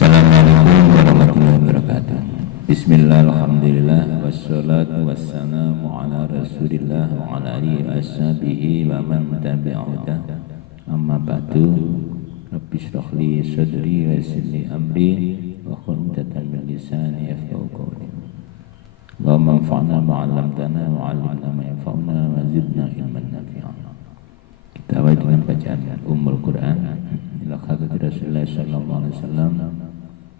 Assalamualaikum warahmatullahi wabarakatuh. Bismillah, alhamdulillah, wassalatu wassalamu ala rasulillah wa ala alihi ashabihi wa man tabi'ahuda. Amma ba'du. Rabbi shrah li sadri wa yassir li amri wa hlul 'uqdatam min lisani yafqahu qawli. Allahumma anfa'na ma 'allamtana wa 'allimna ma yanfa'una wa zidna ilman nafi'a. Kita awali dengan bacaan Ummul Quran ila hadrati Rasulullah sallallahu alaihi wasallam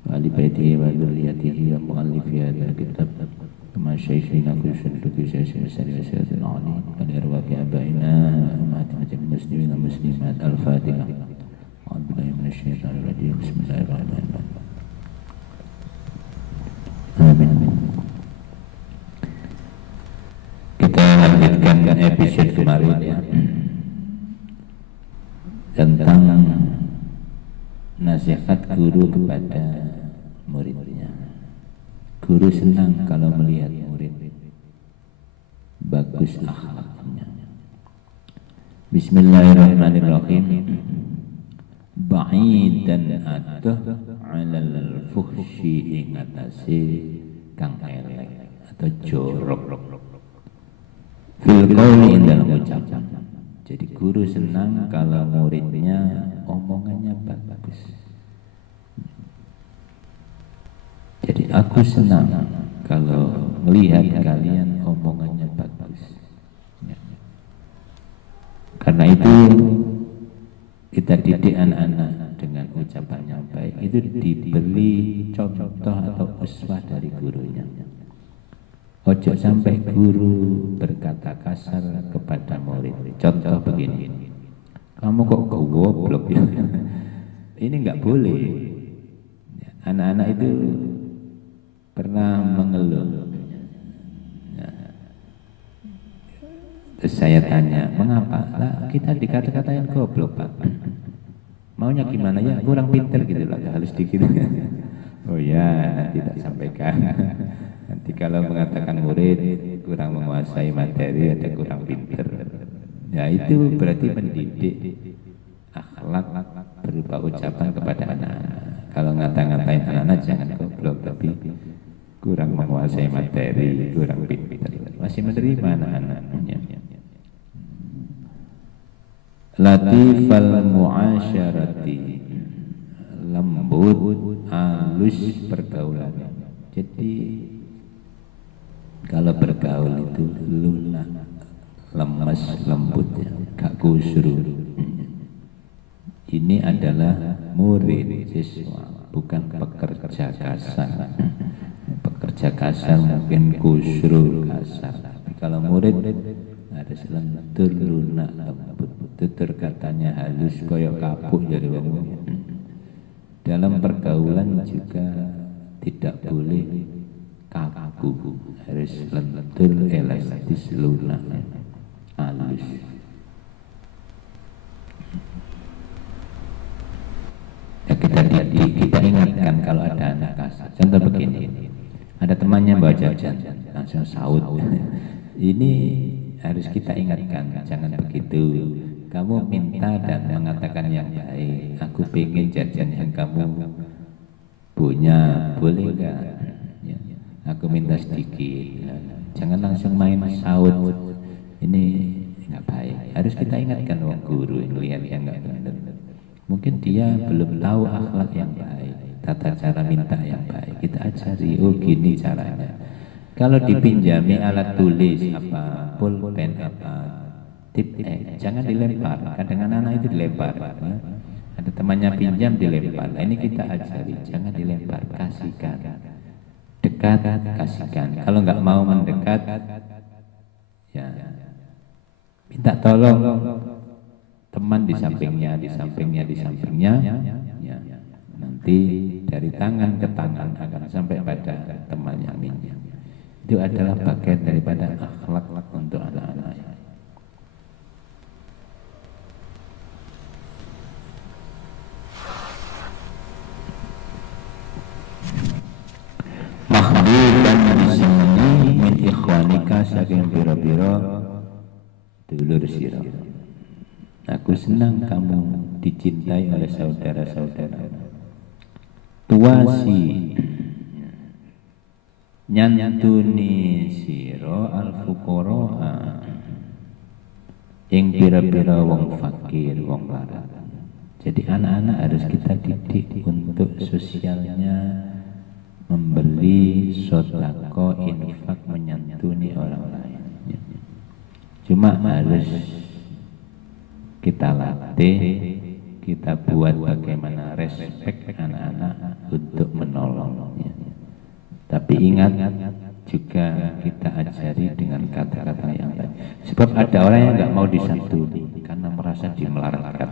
wa ali baitihi wa dzurriyyatihi wa muallifi hadzal kitab kama syekhina kusyuduki syekh Sari wa Syekh Ali kali arwahi abaina ummatil muslimin wal muslimat al-Fatihah. A'udzubillahi minasyaitonir rajim. Bismillahirrahmanirrahim. Amin. Kita lanjutkan episode kemarin ya, tentang nasihat guru kepada muridnya. Guru senang kalau melihat murid bagus akhlaknya. Bismillahirrahmanirrahim. Ba'idan atuh alal fuhsyi ing atase kang elek atau jorok fil qauli dalam ucapan. Jadi guru senang kalau muridnya omongannya bagus. Jadi aku senang kalau melihat kalian omongannya bagus. Karena itu kita didik anak-anak dengan ucapan yang baik. Itu diberi contoh atau uswah dari gurunya. Ojo sampai guru berkata kasar kepada murid. Contoh begini, kamu kok goblok ya? Ini enggak boleh. Anak-anak itu pernah mengeluh. Terus saya tanya, mengapa? Lah kita dikata-katain goblok Pak. Maunya gimana ya? Kurang pinter gitu lah, halus dikit. Oh ya, nanti tak sampaikan. Nanti kalau mengatakan murid kurang menguasai materi ada kurang pinter. Ya itu berarti mendidik akhlak berupa ucapan kepada anak-anak. Kalau ngata-ngatain anak-anak jangan goblok, tapi kurang menguasai materi, kurang pinter. Masih menerima anak-anaknya. Latifal muasyarati, lembut, halus pergaulan. Jadi kalau bergaul itu lunak, lemas, lembut, ya, gak kusru. Ini adalah murid siswa, bukan pekerja kasar. Pekerja kasar mungkin kusru kasar, tapi kalau murid harus lentur, lunak, lembut. Tutur katanya halus, koyok kapuk dari wong. Dalam pergaulan juga tidak boleh kaku, harus lentur, elastis, lunak, halus. Ya, kita ingatkan kalau ada anak kasar. Contoh begini, ada temannya bawa jajan, langsung saut. Ini harus kita ingatkan, jangan begitu. Kamu minta dan mengatakan yang baik. Aku pengen jajan yang kamu punya, boleh enggak? Ya, aku minta sedikit. Jangan langsung main saut. Ini enggak baik. Harus kita ingatkan wong guru lihat yang enggak benar. Mungkin dia belum tahu akhlak yang baik, tata cara minta yang baik. Kita ajari, oh gini caranya. Kalau dipinjami alat tulis apa, pulpen apa, tip jangan dilempar. Kadang anak itu dilempar. Ya. Ada temannya pinjam dilempar. Nah, ini kita ajari, jangan dilempar, kasihkan. Dekat, kasihkan. Kalau nggak mau mendekat, ya minta tolong teman di sampingnya. Ya. Nanti dari tangan ke tangan akan sampai pada teman yang minjam. Itu adalah bagian daripada akhlak untuk anak-anak. Mahbuban di sini min ikhwanika saking biro-biro dulur sira. Aku senang kamu dicintai oleh saudara-saudara. tuwasi nyantuni sira al-fuqara ing pira-pira wong fakir, wong larat. Jadi anak-anak harus kita didik untuk sosialnya, memberi sedekah, infak, menyantuni orang lain. Cuma harus kita latih, kita buat bagaimana respek anak-anak untuk menolongnya. Tapi ingat juga kita ajari dengan kata-kata yang baik. Sebab ada orang yang nggak mau disantuni karena merasa dimelaratkan.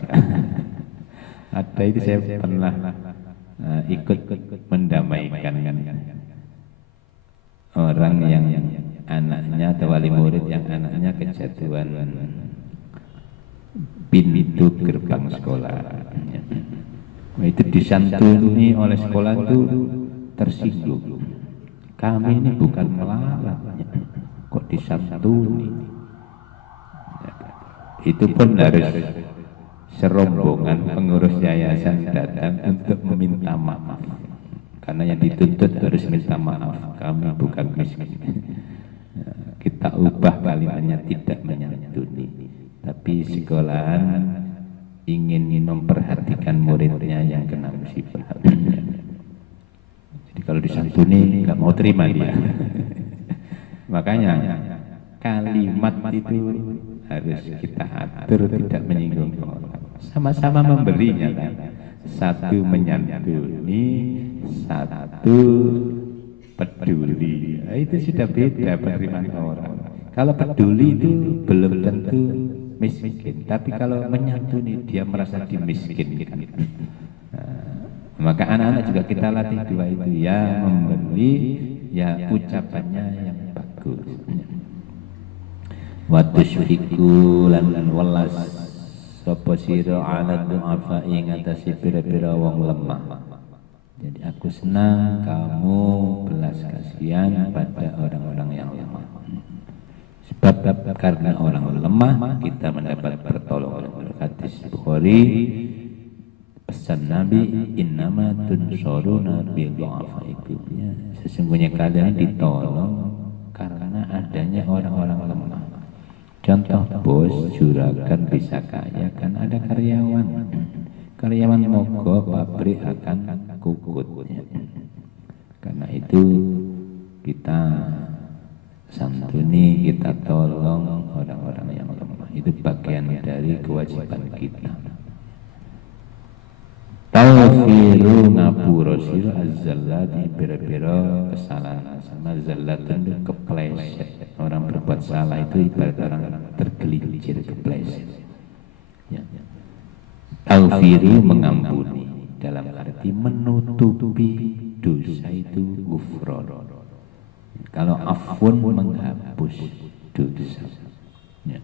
Ada itu saya pernah ikut mendamaikan orang yang anaknya atau wali murid yang anaknya kejatuhan pintu gerbang sekolah. Itu disantuni oleh sekolah itu tersinggung. Kami ini bukan melarat, kok disantuni. Itu pun harus serombongan pengurus yayasan datang untuk meminta maaf. Karena yang dituntut harus minta maaf. Kami bukan miskin. Kita ubah kalimatnya tidak menyantuni. Tapi sekolahan ingin memperhatikan muridnya yang kena musibah. Jadi kalau disantuni nggak mau terima dia. Makanya kalimat itu harus kita atur tidak menyinggung orang. Sama-sama memberinya kan. Satu menyantuni, satu peduli. Nah, itu sudah beda penerimaan orang. Kalau peduli itu belum tentu miskin, tapi kalau menyantuni dia merasa dimiskinkan. Maka anak-anak juga kita latih dua itu, ya memberi, ya ucapannya yang bagus. Wa tusyfiku lan welas sapa sira ala du'afa ing atase pira-pira wong lemah. Jadi aku senang kamu belas kasihan pada orang-orang yang lemah. Sebab karena orang lemah kita mendapat pertolongan. Hadis Bukhari, pesan Nabi, innama tunsuruna bil du'afaikum. Ya, sesungguhnya kalian ditolong karena adanya orang-orang lemah. Contoh bos juragan bisa kaya kan ada karyawan. Karyawan mogok pabrik akan kukut. Ya. Karena itu kita santuni, kita tolong orang-orang yang lemah. Itu bagian dari kewajiban kita. Taufiru ngapura sira azzallati pira-pira kesalahan. Sama zallatun itu kepleset. Orang berbuat salah itu ibarat orang tergelincir kepleset. Ya. Taufiru mengampuni dalam arti menutupi dosa itu ghufran. Kalau afun menghapus dosa. Ya.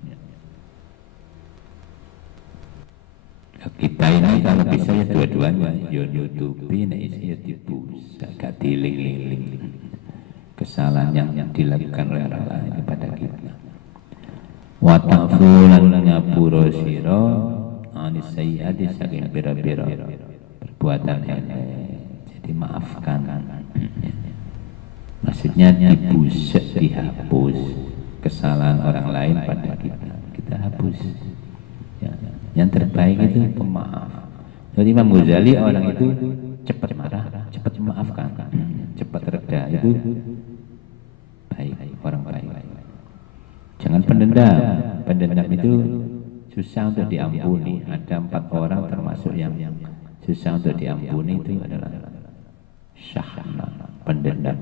Kita ini kalau bisa ya dua-duanya, ya nutupi, nah isi ya dibusa, gak diling-ling kesalahan yang dilakukan oleh orang lain kepada kita. Wa ta'fulan ngapura sira anis sayyiati saking pira-pira perbuatan elek. Jadi maafkan. Maksudnya dibusek, dihapus kesalahan orang lain pada kita. Kita hapus. Ya. Yang terbaik itu pemaaf. Jadi Imam Ghazali orang itu cepat marah, cepat memaafkan, cepat reda, itu baik, orang baik. Jangan pendendam. Pendendam itu susah untuk diampuni. Ada 4 orang termasuk yang susah untuk diampuni itu adalah syahna, pendendam.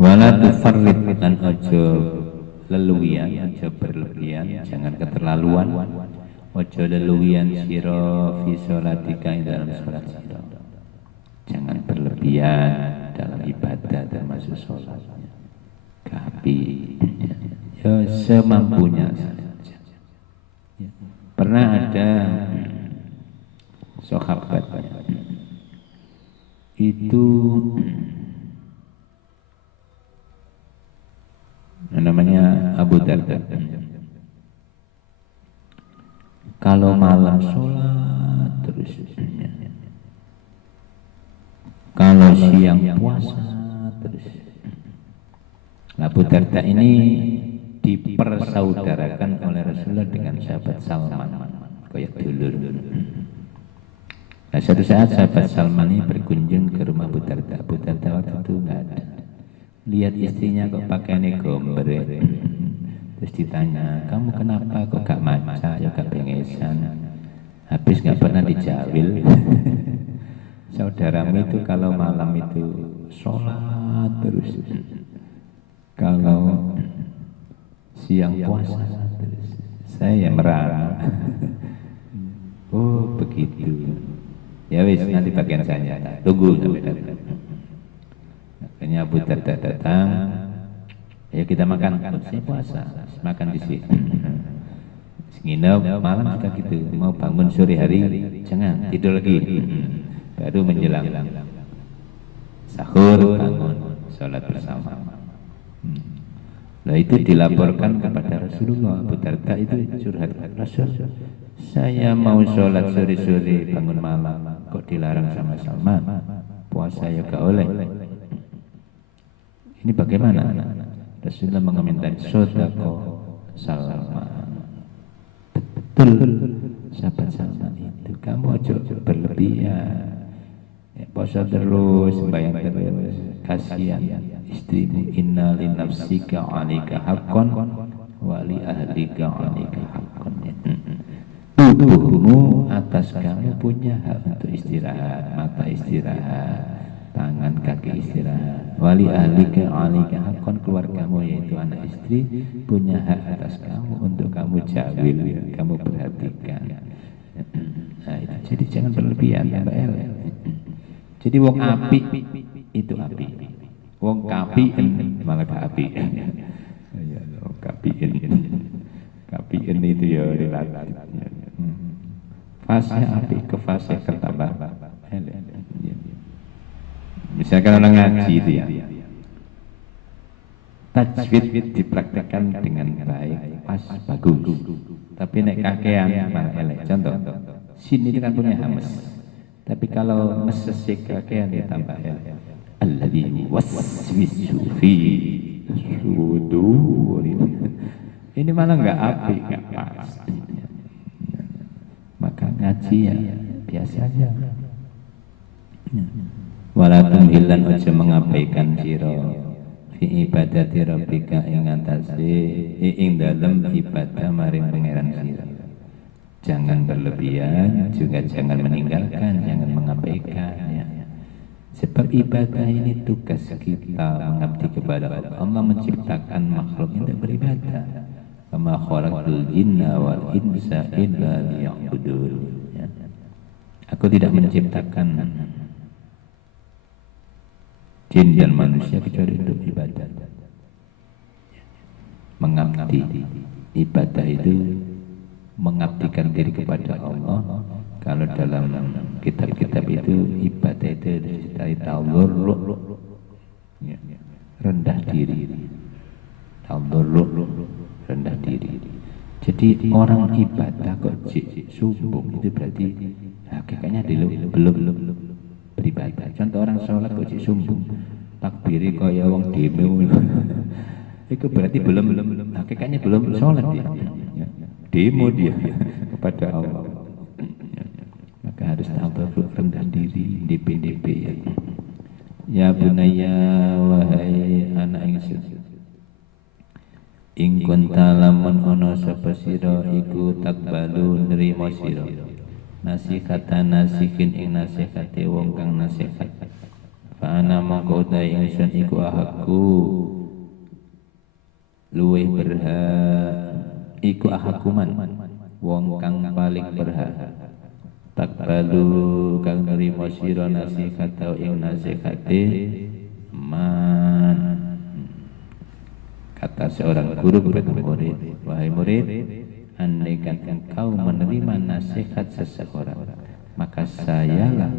Wala tufarrid lan ojo leluwian, ojo berlebihan, jangan keterlaluan. Ojo leluwian sira fi sholatika dalam salat sira. Jangan berlebihan dalam ibadah termasuk sholatnya. Tapi ya semampunya saja. Pernah ada sahabat itu namanya Abu Darda. Kalau malam sholat terus, kalau siang puasa terus. Nah, Abu Darda ini dipersaudarakan oleh Rasulullah dengan sahabat Salman, kayak dulur. Nah, suatu saat sahabat Salman ini berkunjung ke rumah Abu Darda. Abu Darda waktu itu nggak ada. Lihat istrinya kok pakaiannya gomber ya. Terus ditanya, kamu kenapa kok gak maca, ya gak bengesan, habis gak pernah dijawil. Saudaramu itu kalau malam itu sholat terus, kalau siang puasa terus. Saya merana. Oh begitu. Ya wis, nanti bagian saya tunggu sampai datang. Akhirnya Abu Darda datang. Ya kita makan, saya puasa, makan di sini. Nginep malam sudah gitu, mau bangun sore hari jangan tidur lagi. Baru menjelang sahur bangun sholat bersama. Nah itu dilaporkan kepada Rasulullah. Abu Darda itu curhat, Rasul, saya mau sholat sore-sore bangun malam, kok dilarang sama Salman, puasa ya gak oleh. Ini bagaimana? Rasulullah mengomentari, sodako Salman, betul sahabat Salman itu, kamu aja berlebihan, ya, puasa terus, sembahyang terus, kasihan istrimu. Inna li nafsika 'alaika haqqan wa li ahlika 'alaika haqqan. Tubuhmu atas kamu punya hak untuk istirahat, mata istirahat, tangan kaki istirahat. Wali ahlika 'alaika haqqan, keluargamu yaitu anak istri punya hak atas kamu untuk kamu jawil, kamu perhatikan. Nah itu, jadi jangan berlebihan, Mbak El. Jadi wong api itu api, wong kapien malah gak api. Ya, kapien itu ya relatif. Fase api ke fase ketambah. Misalkan orang ngaji itu ya, tajwid dipraktekkan dengan baik, pas, bagus. Tapi nek kakean malah elek. Contoh, sin itu kan punya hamas. Tapi kalau ngesesik kakean dia tambah elek. Alladzi waswisu fi sudur. Ini malah enggak api, enggak pas. Maka ngaji ya biasa aja. Walaupun hilan ojo mengabaikan sira fi ibadati rabbika ing atase ing dalem ibadah maring pangeran sira. Jangan berlebihan, juga jangan meninggalkan, jangan mengabaikan ya. Sebab ibadah ini tugas kita mengabdi kepada Allah. Allah menciptakan makhluk untuk beribadah. Wa ma khalaqtul jinna wal insa illa liya'budun ya. Aku tidak menciptakan jin dan manusia kecuali untuk ibadah. Mengabdi, ibadah itu mengabdikan diri kepada Allah. Kalau dalam kitab-kitab itu ibadah itu dari tawadhu, rendah diri. Tawadhu, rendah diri. Jadi orang ibadah kok sombong itu berarti hakikatnya belum beribadah. Contoh orang sholat kok sombong, takbiri kaya wong demo, itu berarti belum hakikatnya belum sholat dia, demo dia kepada Allah. Maka harus tawadhu, rendah diri, DP ya. Ya bunayya, wahai anak ingsun, ing kunta lamun ana sapa sira iku takbalu nrimo sira nasihatan nasihin ing nasihate wong kang nasihat. Fa ana mongko utahe ingsun iku ahakku luwih berhak, iku ahakuman wong kang paling berhak takbalu kang nrimo sira nasihat ing nasihate man. Kata seorang guru kepada murid, wahai murid, andaikan engkau menerima nasihat seseorang, maka sayalah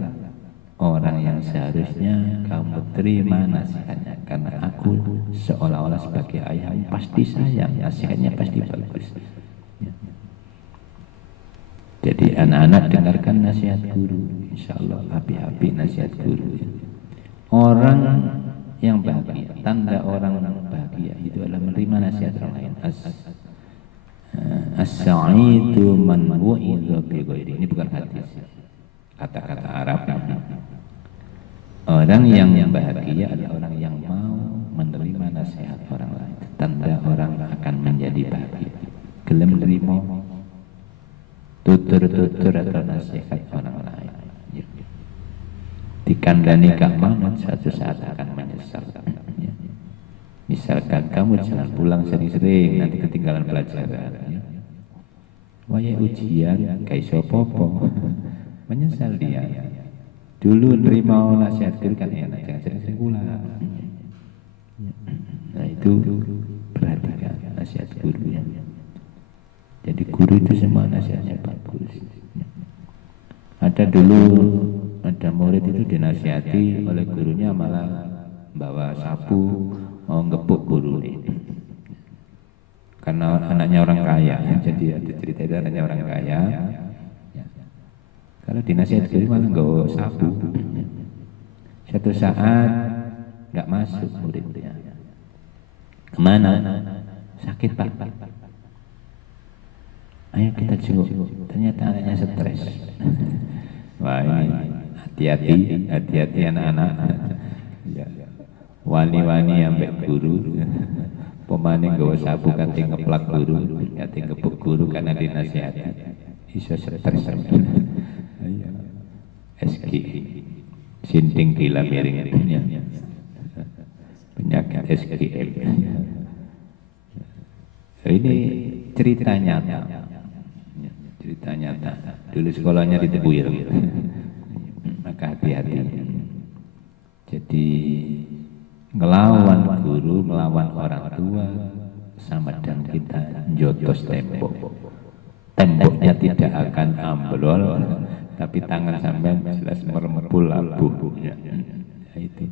orang yang seharusnya kamu terima nasihatnya, karena aku seolah-olah sebagai ayah pasti sayang, nasihatnya pasti bagus. Jadi anak-anak dengarkan nasihat guru, insya Allah api-api nasihat guru. Orang yang bahagia, tanda orang bahagia itu adalah menerima nasihat orang lain. As-sa'idu man wu'idha bi ghairi. Ini bukan hadis, kata-kata Arab. Orang yang bahagia adalah orang yang mau menerima nasihat orang lain. Tanda orang akan menjadi bahagia. Gelem nerima tutur-tutur atau nasihat orang lain. Dikandani gak manut, suatu saat akan menyesal. Misalkan kamu jangan pulang sering-sering, nanti ketinggalan pelajaran. Waya ujian, kayak sopopo, menyesal dia. Dulu nerima nasihat guru kan enak, jangan sering-sering pulang. Nah itu perhatikan nasihat guru ya. Jadi guru itu semua nasihatnya bagus. Ada dulu ada murid itu dinasihati oleh gurunya malah bawa sapu mau ngepuk guru ini. Karena anaknya orang kaya, jadi ada cerita itu anaknya orang kaya. Kalau dinasihati guru malah nggak sapu. Suatu saat nggak masuk muridnya. Kemana? Sakit pak. Ayo kita jenguk. Ternyata anaknya stres. Wah ini hati-hati anak-anak. Wani-wani ambek guru. Pemane nggawa sapu kate ngeplak guru, kate ngepuk guru karena dinasihati. Iso stres. SG sinting gila miring penyakit SGM. Ini cerita nyata. Cerita nyata. Dulu sekolahnya di Tebuir. Maka hati-hati. Jadi ngelawan guru, melawan orang tua sama dengan kita jotos tembok. Temboknya tidak akan ambrol, tapi tangan sampai jelas merempul abuhnya. Itu.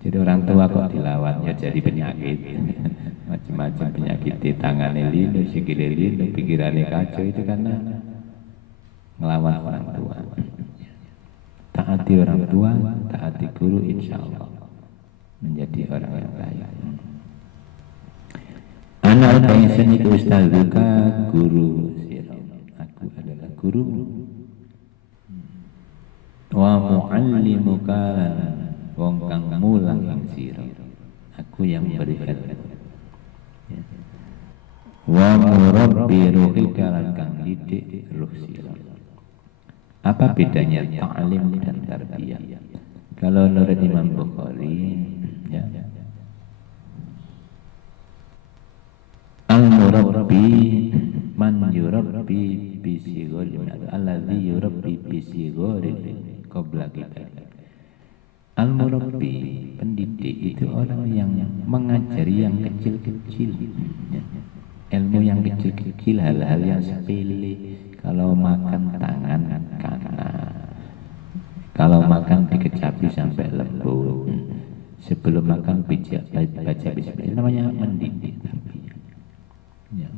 Jadi orang tua kok dilawan ya jadi penyakit. Macam-macam penyakit di tangannya linu, sikile linu, pikirannya kacau itu karena melawan orang tua. Taati orang tua, taati guru, insya Allah menjadi orang yang baik. Anak pengen itu ustazuka guru siro. Aku adalah guru. Wa muallimuka wong kang mulang ing siro. Aku yang berikan. Wa murabbi ruhika lan kang didik ruh siro. Apa bedanya ta'lim dan tarbiyah? Kalau menurut Imam Bukhari, ya, al-murabbi man yurabbi bisigori alladhi yurabbi bisigori qabla kita. Al-murabbi, pendidik itu orang yang mengajari yang kecil-kecil, ya. Ilmu yang kecil-kecil, hal-hal yang sepele. Kalau makan tangan kanan, kalau makan dikecapi sampai lembut, sebelum makan baca bismillah, namanya mendidik. Ya.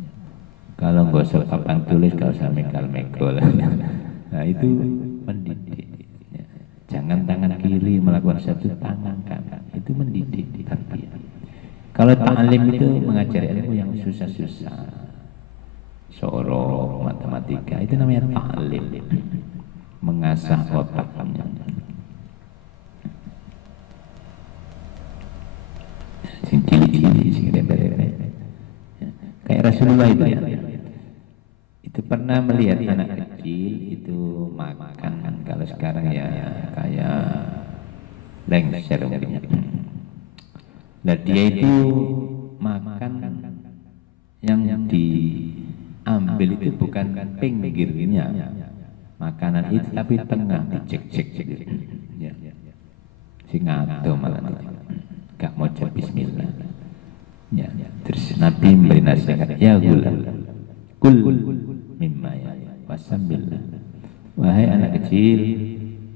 Kalau gosok papan tulis gak usah mekal-mekol. Nah itu mendidik. Ya. Jangan tangan kiri melakukan satu, tangan kanan, itu mendidik. Kalau ta'lim itu mengajari ilmu yang susah-susah. Sorok, matematika, itu namanya ta'lim. Mengasah otaknya. Sing cilik-cilik, sing remeh-remeh. Kayak Rasulullah itu ya. Itu pernah melihat anak kecil itu makan. Kalau sekarang ya kayak lengser mungkin. Nah dia itu makan yang diambil itu bukan pinggirnya makanan itu, tapi tengah dicek-cek gitu. Ya. Si ngato malah gak mau cek bismillah. Ya. Terus Nabi memberi nasihat, ya gulam, kul mimma ya wasambillah. Wahai anak kecil,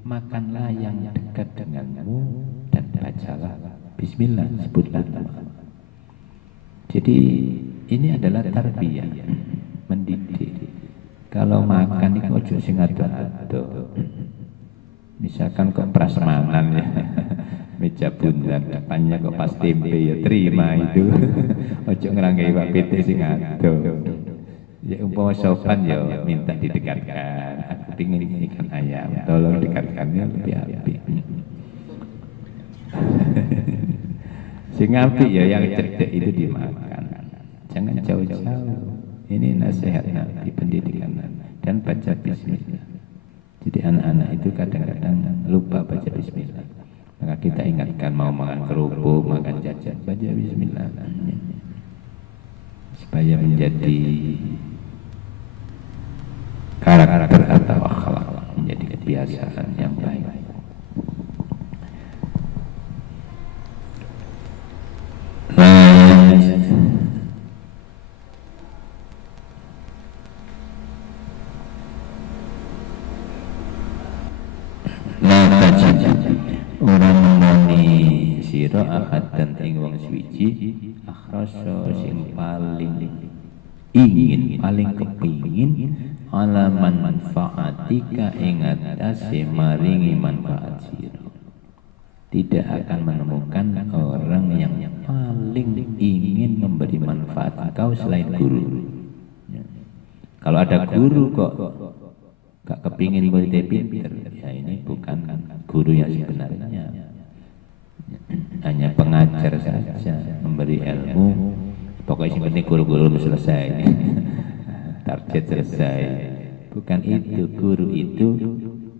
makanlah yang dekat denganmu dan bacalah bismillah, sebutlah nama. Jadi ini adalah tarbiyah, mendidik. Kalau makan itu ojo sing ado-ado. Misalkan kok prasmanan ya. meja bundar depannya kok pas tempe ya terima itu. Ojo ngerangkai Pak PT sing ado. Ya umpama sopan ya minta didekatkan. Aku pingin ikan ayam, tolong dekatkannya lebih apik. Sing apik ya yang cedek itu dimakan. Jangan jauh-jauh. Ini nasihat Nabi pendidikan dan baca bismillah. Jadi anak-anak itu kadang-kadang lupa baca bismillah. Maka kita ingatkan mau makan kerupuk, makan jajan, baca bismillah. Supaya menjadi karakter atau akhlak, menjadi kebiasaan yang baik. Orang muni sira ahadan ing wong suci akhrasa sing paling ingin paling kepingin alaman manfaatika ing atase maringi manfaat sira. Tidak akan menemukan orang yang paling ingin memberi manfaat engkau selain guru. Kalau ada guru kok gak kepingin muridnya pinter, ya ini bukan guru yang sebenarnya, hanya pengajar saja, memberi ilmu. Pokoknya yang penting guru-guru selesai, target selesai. Bukan itu, guru itu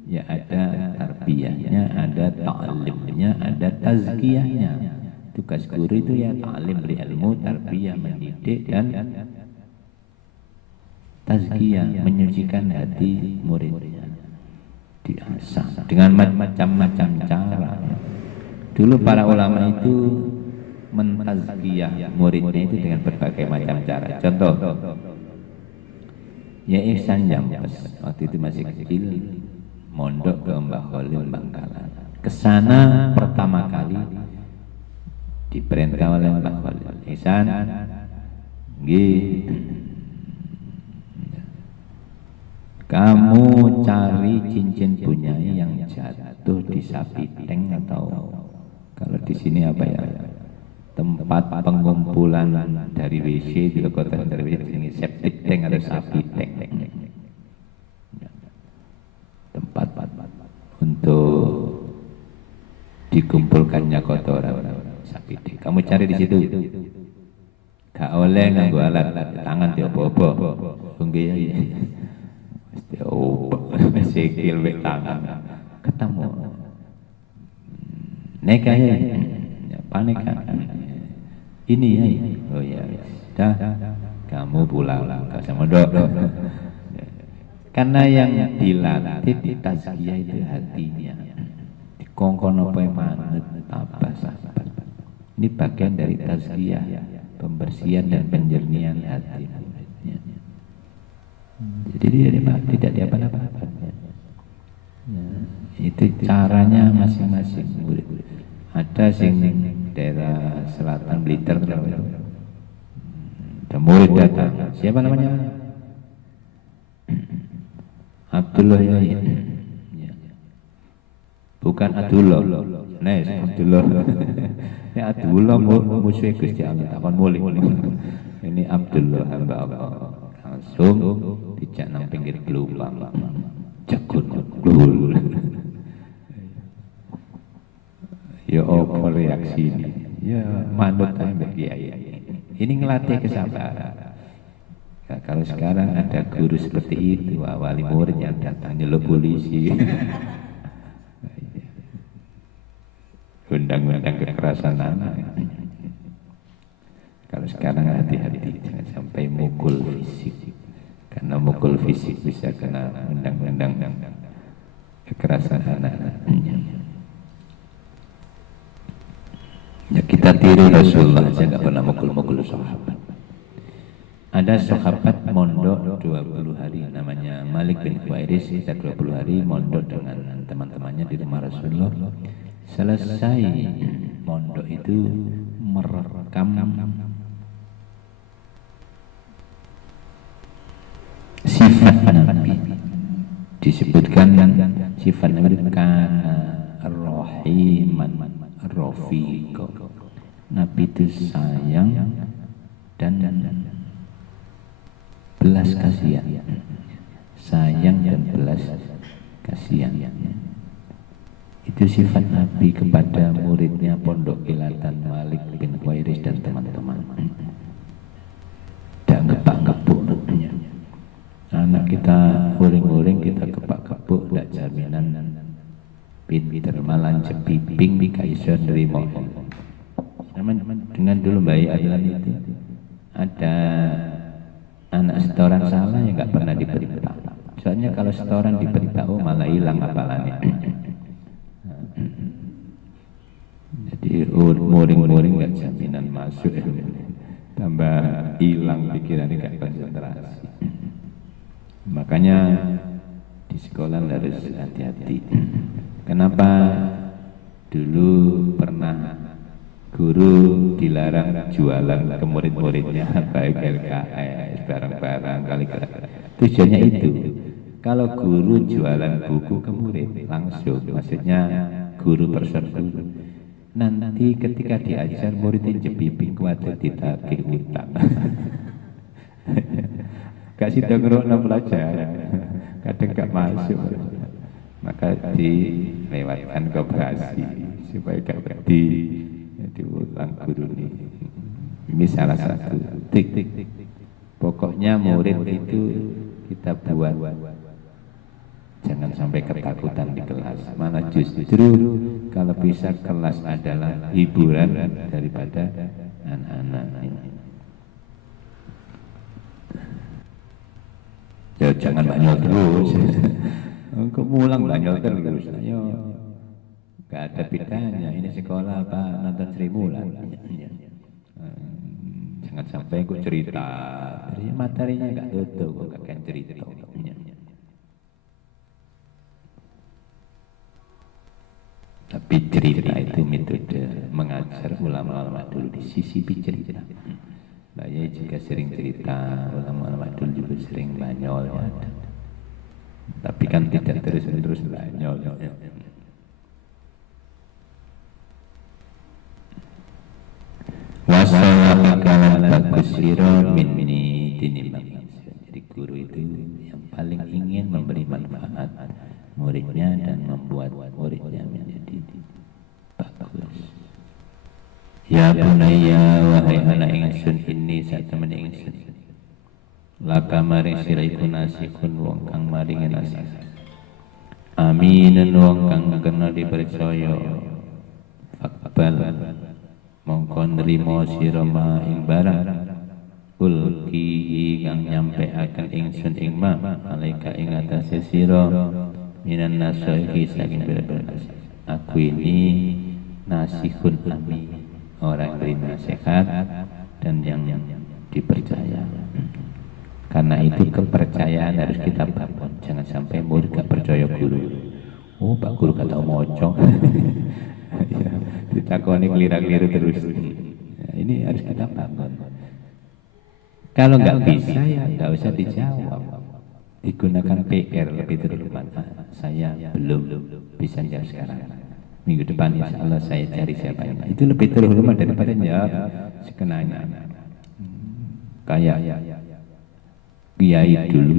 ya ada tarbiyahnya, ada ta'limnya, ada tazkiyahnya. Tugas guru itu ya ta'lim, beri ilmu, tarbiyah, mendidik, dan tazkiyah, menyucikan hati muridnya, diasah dengan macam-macam cara. Dulu para ulama itu mentazkiyah muridnya itu dengan berbagai macam cara. Contoh, ya Ihsan Jambes waktu itu masih kecil, mondok ke Mbah Khalil Bangkalan. Kesana pertama kali diperintah oleh Mbah Khalil, Ihsan, kamu cari cincin punyai yang jatuh di sapi tank, atau kalau di sini apa ya, tempat pengumpulan dari WC di kota dari WC ini, septic tank atau sapi tank, tempat untuk dikumpulkannya kotoran sapi tank. Kamu cari di situ, gak oleh nganggo alat tangan diopo-opo, enggak. Sikil wek tangan ketemu neka ya panik ini ya, oh ya dah kamu pulang ke mondok. Karena yang dilatih di tazkiyah itu hatinya, dikongkon apa yang manut apa sahabat. Ini bagian dari tazkiyah, pembersihan dan penjernihan hati. Jadi dia tidak diapa-apa. Itu caranya masing-masing murid. Ada sing daerah selatan Blitar, ada murid datang. Siapa namanya? Abdullah ya. Bukan Abdullah. Nah, Abdullah. Ini Abdullah musuh Gusti Allah, takon mulih. Ini Abdullah hamba Allah. Langsung dijak nang pinggir gelombang, jagun glul. Ya apa reaksi ini? Ya manut ambek kiai. Ini ngelatih kesabaran. Ya, kalau sekarang ada guru seperti itu, wali murid yang datang nyeluk polisi, undang-undang kekerasan anak. Kalau sekarang hati-hati, jangan sampai mukul fisik, karena mukul fisik bisa kena undang-undang kekerasan anak-anak. Ya kita tiru Rasulullah aja nggak pernah mukul-mukul sahabat. Ada sahabat mondok 20 hari, namanya Malik bin Huwairis. Kita 20 hari mondok dengan teman-temannya di rumah Rasulullah. Selesai mondok itu merekam sifat Nabi. Disebutkan sifat Nabi kana rahiman rafiq. Nabi itu sayang dan belas kasihan. Sayang dan belas kasihan. Itu sifat Nabi kepada muridnya Pondok Kilatan Malik bin Khuwairis dan teman-teman. Dan kepak-kepuk. Anak kita uring-uring, kita kepak-kepuk, tidak jaminan pinter, malah jepiping kaiso nerimo. Dengan dulu bayi Adlan itu ada anak setoran salah yang nggak pernah diberitahu. Soalnya kalau setoran diberitahu malah hilang apalanya. Jadi muring-muring nggak jaminan masuk, tambah hilang pikirannya, nggak konsentrasi. Makanya di sekolah harus hati-hati. Kenapa dulu pernah guru dilarang jualan ke murid-muridnya baik LKS, barang-barang kali. Tujuannya itu, kalau guru jualan buku ke murid langsung, maksudnya guru person guru, nanti ketika diajar muridnya jepiping kuatir ditagih utang. Gak sih ngerokno pelajaran, kadang gak masuk, maka dilewatkan koperasi supaya gak diulang guru ini. Ini salah satu tik. Pokoknya murid itu kita buat jangan sampai ketakutan di kelas. Malah justru kalau bisa kelas adalah hiburan daripada anak-anak. Ya jangan banyol terus. Kok mulang banyol terus? Ayo, gak ada bedanya. Ini sekolah apa nonton Sri Mulat. Jangan sampai aku cerita. Jadi materinya gak tutup, kok akan cerita. Tapi cerita itu metode mengajar ulama-ulama dulu di sisi cerita. Saya juga sering cerita, ulama-ulama dulu juga sering banyol ya. Tapi kan tidak terus-menerus banyol. Wassalamualaikum bagus siro minni tinimbang. Jadi guru itu yang paling ingin memberi manfaat muridnya dan membuat muridnya menjadi bagus. Ya bunayya wahai anak ingsun ini sak temen ingsun. Laka maring siraiku nasikun wong kang maring nasih. Aminan wong kang kena dipercaya. Fakbal mongko nrimo sira ma ing barang ulki kang nyampe akan ingsun ing ma alaika ing atase sira minan nasihi saking bira-bira. Aku ini nasihun amin, orang beri nasihat dan yang dipercaya. Karena itu kepercayaan harus kita bangun. Jangan sampai murid gak percaya guru. Oh Pak Guru gak tahu mocong. Ya, ditakoni kelira-keliru terus. Ya, ini harus kita bangun. Kalau nggak bisa ya nggak usah dijawab. Digunakan PR lebih terdepan. Saya belum bisa jawab sekarang. Minggu depan insya Allah saya cari siapanya. Itu lebih terhormat daripada jawab sekenanya. Kayak kiai dulu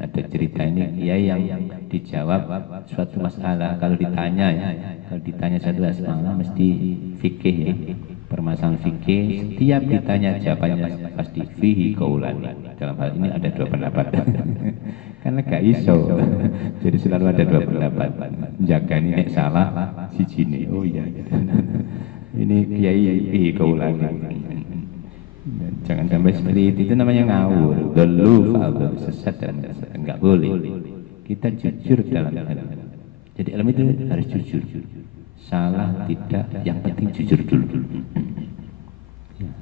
ada cerita ini, kiai yang dijawab suatu masalah kalau ditanya satu masalah mesti fikih ya, permasalahan fikih. Setiap ditanya jawabannya pasti fihi qaulani. Dalam hal ini ada dua pendapat. Karena gak iso, jadi selalu ada dua pendapat. Jaga ini nek salah si jini. Oh iya, ini kiai fihi qaulani. Jangan sampai seperti itu namanya ngawur, dulu faldo, sesat dan enggak boleh. Kita jujur dalam hal. Jadi ilmu itu harus jujur. Salah tidak, yang penting jujur dulu. Ya.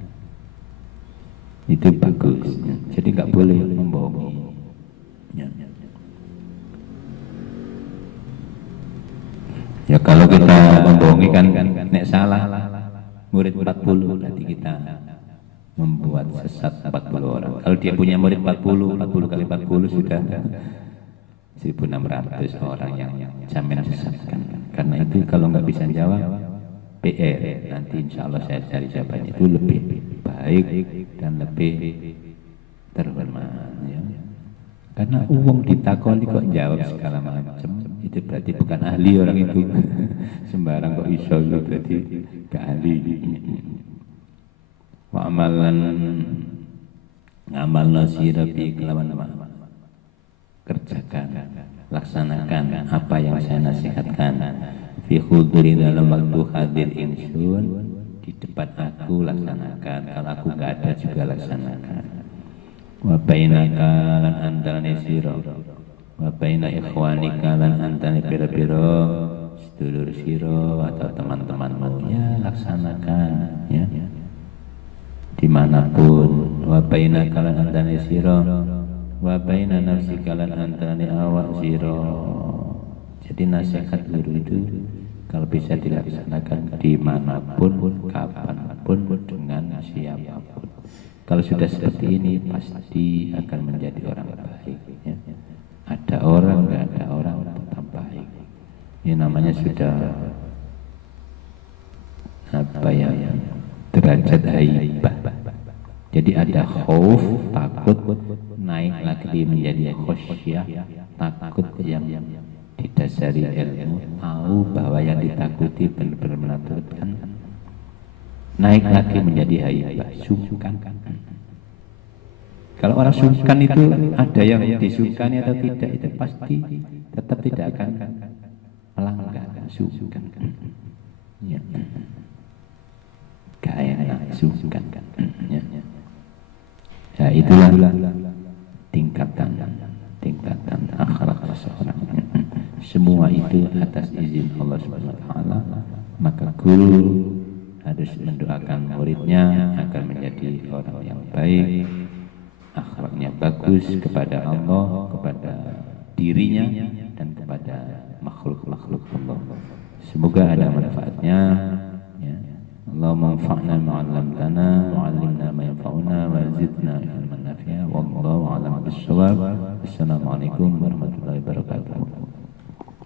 Itu bagus. Jadi enggak boleh membohongi. Ya. Ya kalau kita membohongi kan nek salah murid 40 berarti kita membuat sesat 40 orang. Kalau dia punya murid 40 kali 40 sudah 1.600 orang yang jamin sesatkan. Karena itu kalau nggak bisa jawab PR. Nanti insya Allah saya cari jawabannya itu lebih baik dan lebih terhormat ya. Karena uang ditakoni kok jawab segala macam, itu berarti bukan ahli orang itu. Sembarang kok iso itu berarti gak ahli. Wa amalan ngamal nasira bi kelawan kerjakan, laksanakan apa yang saya nasihatkan. Fi khudri dalam waktu hadir insun, di depan aku laksanakan, kalau aku gak ada juga laksanakan. Wa bainaka lan antarané sira, wa baina ikhwanika lan antarané pira-pira sedulur sira atau teman-temanmu, ya laksanakan ya. Dimanapun, wa bainaka lan antarané sira, wa baina nafsika lan antarané awak sira. Jadi nasihat guru itu kalau bisa dilaksanakan dimanapun, kapanpun, dengan siapapun. Kalau sudah seperti ini pasti akan menjadi orang baik ya. Ada orang, nggak ada orang, tetap baik. Ini namanya sudah apa ya, derajat haibah. Jadi ada khauf, takut, naik lagi menjadi khasyah, takut yang didasari ilmu, tahu bahwa yang ditakuti benar-benar menakutkan, naik lagi menjadi haibah, sungkan. Kalau orang sungkan itu ada yang disukani atau tidak, itu pasti tetap tidak akan melanggar. Sungkan ya. Gak enak sungkan ya. Ya itulah tingkatan akhlak seseorang. Semua itu atas izin Allah Subhanahu wa taala. Maka guru harus mendoakan muridnya agar menjadi orang yang baik, akhlaknya bagus kepada Allah, kepada dirinya dan kepada makhluk-makhluk Allah. Semoga ada manfaatnya ya. Allahumma anfa'na ma'allamtana wa'allimna ma yanfa'una wa zidna ilman nafi'a wallahu a'lam bissawab. Assalamualaikum warahmatullahi wabarakatuh.